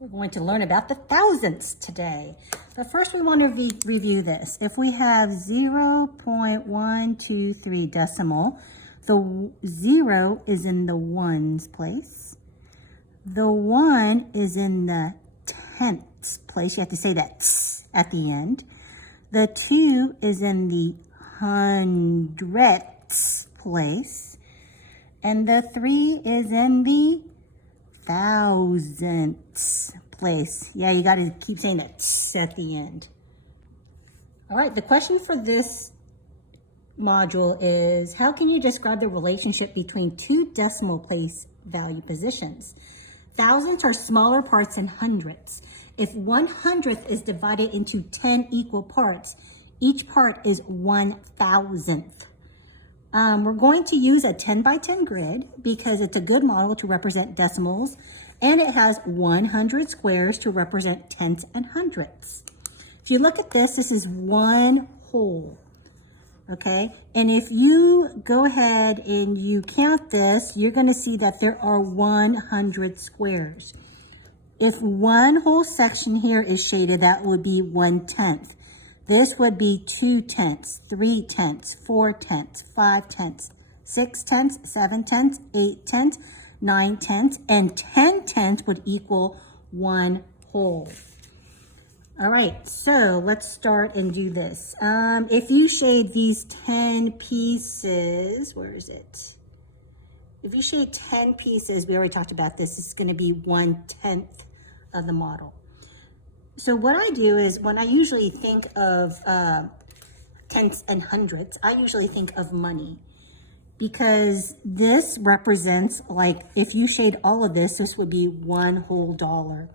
We're going to learn about the thousandths today. But first we want to review this. If we have 0.123 decimal, the 0 is in the ones place. The 1 is in the tenths place. You have to say that t's at the end. The 2 is in the hundredths place. And the 3 is in the thousandths place. Yeah, you got to keep saying that t's at the end. All right, the question for this module is, how can you describe the relationship between two decimal place value positions? Thousandths are smaller parts than hundredths. If 1/100th is divided into 10 equal parts, each part is 1,000th. We're going to use a 10 by 10 grid because it's a good model to represent decimals, and it has 100 squares to represent tenths and hundredths. If you look at this, this is one whole, okay? And if you go ahead and you count this, you're gonna see that there are 100 squares. If one whole section here is shaded, that would be 1/10. This would be 2/10, 3/10, 4/10, 5/10, 6/10, 7/10, 8/10, 9/10, and 10/10 would equal one whole. All right, so let's start and do this. If you shade these 10 pieces, where is it? If you shade 10 pieces, we already talked about this, it's gonna be 1/10 of the model. So what I do is, when I usually think of tenths and hundredths, I usually think of money, because this represents, like, if you shade all of this, this would be one whole dollar.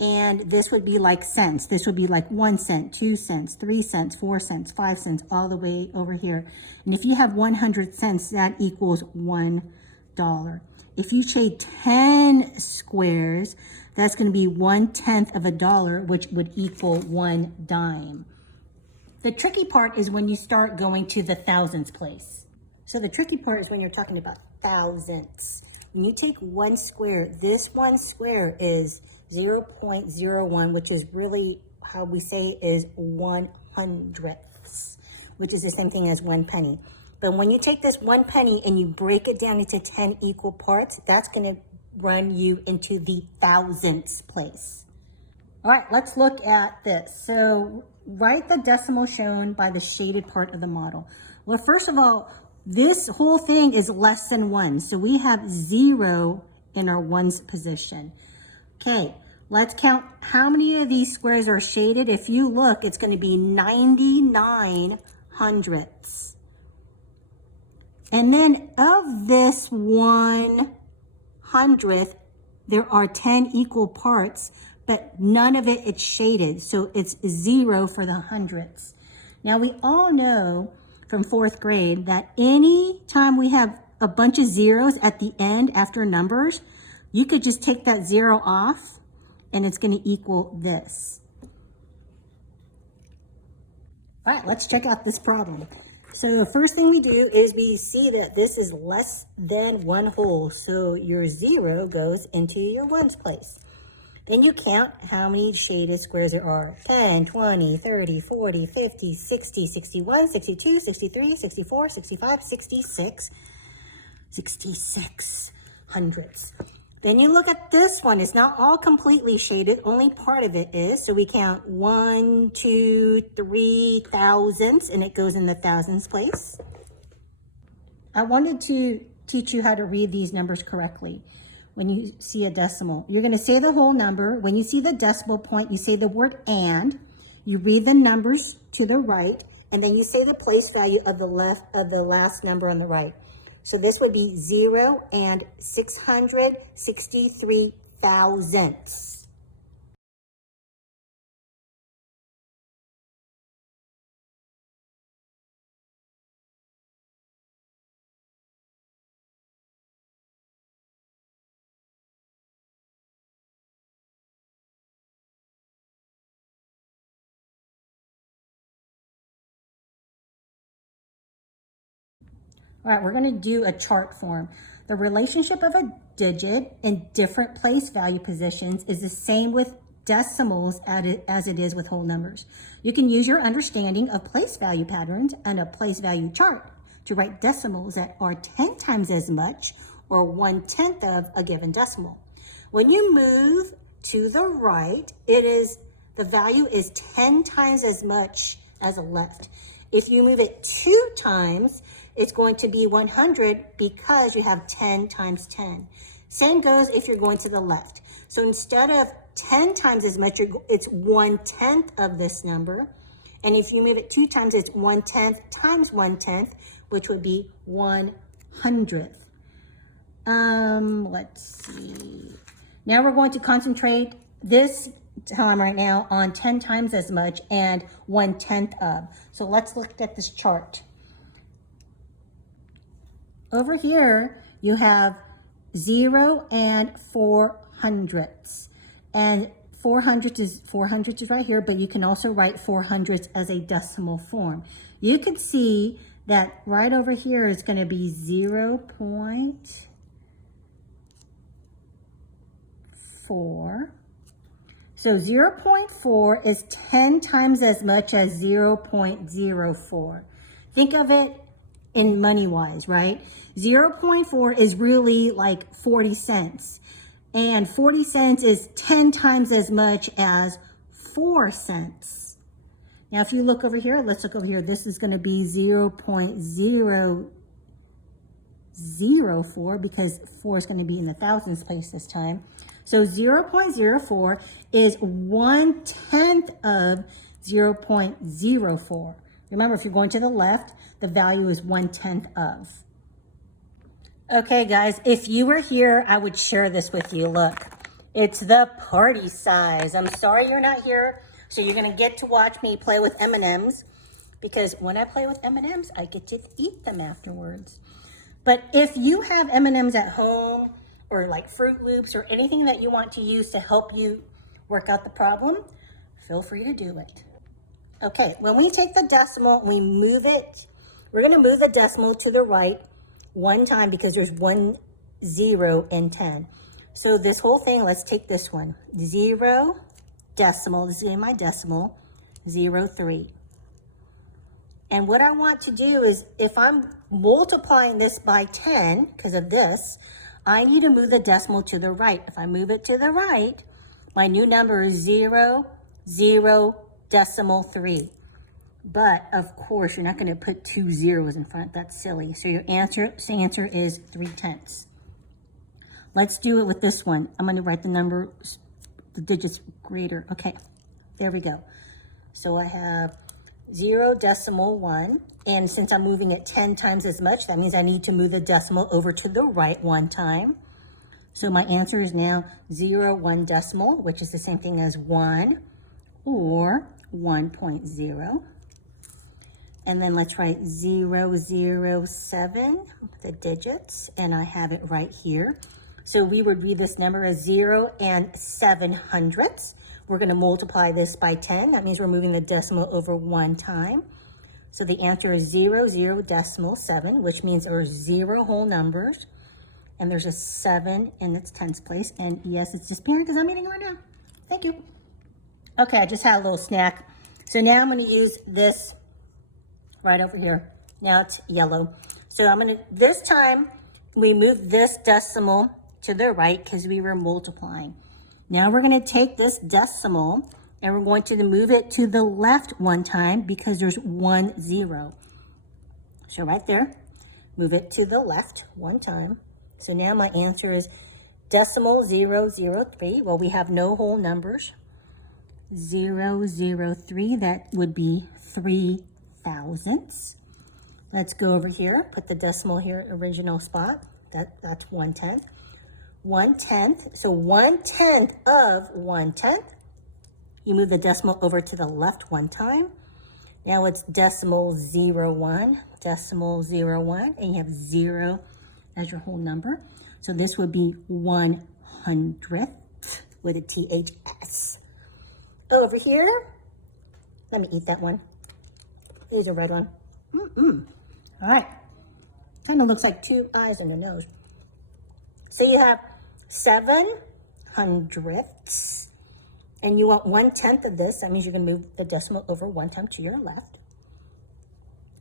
And this would be like cents. This would be like 1 cent, 2 cents, 3 cents, 4 cents, 5 cents, all the way over here. And if you have 100 cents, that equals $1. If you shade 10 squares, that's going to be 1/10 of a dollar, which would equal 1 dime. The tricky part is when you start going to the thousandths place. So the tricky part is when you're talking about thousandths. When you take one square, this one square is 0.01, which is really how we say is 1/100ths, which is the same thing as 1 penny. But when you take this 1 penny and you break it down into 10 equal parts, that's going to run you into the thousandths place. All right, let's look at this. So write the decimal shown by the shaded part of the model. Well, first of all, this whole thing is less than 1. So we have 0 in our ones position. Okay, let's count how many of these squares are shaded. If you look, it's going to be 99 hundredths. And then of this 1/100th, there are 10 equal parts, but none of it is shaded. So it's 0 for the hundredths. Now we all know from 4th grade that any time we have a bunch of zeros at the end after numbers, you could just take that 0 off and it's going to equal this. All right, let's check out this problem. So the first thing we do is we see that this is less than one whole. So your 0 goes into your ones place. Then you count how many shaded squares there are. 10, 20, 30, 40, 50, 60, 61, 62, 63, 64, 65, 66, 66 hundredths. Then you look at this one. It's not all completely shaded. Only part of it is. So we count 1, 2, 3 thousandths, and it goes in the thousandths place. I wanted to teach you how to read these numbers correctly. When you see a decimal, you're going to say the whole number. When you see the decimal point, you say the word and. You read the numbers to the right, and then you say the place value of the last number on the right. So this would be 0 and 663 thousandths. All right, we're going to do a chart form. The relationship of a digit in different place value positions is the same with decimals as it is with whole numbers. You can use your understanding of place value patterns and a place value chart to write decimals that are 10 times as much or 1/10 of a given decimal. When you move to the right, the value is 10 times as much as the left. If you move it 2 times, it's going to be 100 because you have 10 times 10. Same goes if you're going to the left. So instead of 10 times as much, it's 1/10 of this number. And if you move it 2 times, it's 1/10 times 1/10, which would be 1/100th. Let's see. Now we're going to concentrate this time right now on 10 times as much and 1/10 of. So let's look at this chart. Over here, you have 0 and 400ths. And 400 is right here, but you can also write 400ths as a decimal form. You can see that right over here is going to be 0.4. So 0.4 is 10 times as much as 0.04. Think of it in money-wise, right? 0.4 is really like 40 cents. And 40 cents is 10 times as much as 4 cents. Now, if you look over here, let's look over here. This is going to be 0.004 because 4 is going to be in the thousands place this time. So 0.04 is 1/10 of 0.04. Remember, if you're going to the left, the value is 1/10 of. Okay, guys, if you were here, I would share this with you. Look, it's the party size. I'm sorry you're not here, so you're going to get to watch me play with M&Ms, because when I play with M&Ms, I get to eat them afterwards. But if you have M&Ms at home or like Fruit Loops or anything that you want to use to help you work out the problem, feel free to do it. Okay, when we take the decimal, we move it. We're going to move the decimal to the right 1 time because there's 1 0 in 10. So this whole thing, let's take this one. 0 decimal, this is my decimal, 0.3. And what I want to do is, if I'm multiplying this by 10, because of this, I need to move the decimal to the right. If I move it to the right, my new number is 0.003. But of course, you're not going to put 2 zeros in front. That's silly. So your answer is 3/10. Let's do it with this one. I'm going to write the numbers, the digits greater. Okay, there we go. So I have 0.1. And since I'm moving it 10 times as much, that means I need to move the decimal over to the right 1 time. So my answer is now 0.1 decimal, which is the same thing as 1 or 1.0. And then let's write 007, the digits, and I have it right here. So we would read this number as 0 and 700ths. We're going to multiply this by 10. That means we're moving the decimal over 1 time. So the answer is 0.007, which means there are 0 whole numbers. And there's a 7 in its tens place. And yes, it's disappearing because I'm eating it right now. Thank you. Okay, I just had a little snack. So now I'm going to use this right over here. Now it's yellow. So I'm going to, this time, we move this decimal to the right because we were multiplying. Now we're going to take this decimal and we're going to move it to the left 1 time because there's 1 0. So right there, move it to the left 1 time. So now my answer is decimal 003. Well, we have no whole numbers. 003, that would be 3 thousandths. Let's go over here, put the decimal here, original spot. That's 1/10. 1/10, so 1/10 of 1/10. You move the decimal over to the left 1 time. Now it's decimal 01, and you have 0 as your whole number. So this would be 100th with a THS. Over here, let me eat that one. Here's a red one. All right. Kind of looks like 2 eyes in your nose. So you have 7/100ths. And you want 1/10 of this. That means you're going to move the decimal over 1 to your left.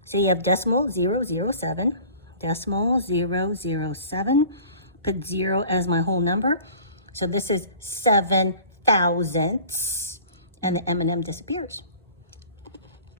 So you have decimal 007, decimal 007. Put 0 as my whole number. So this is 7 thousandths. And the M&M disappears.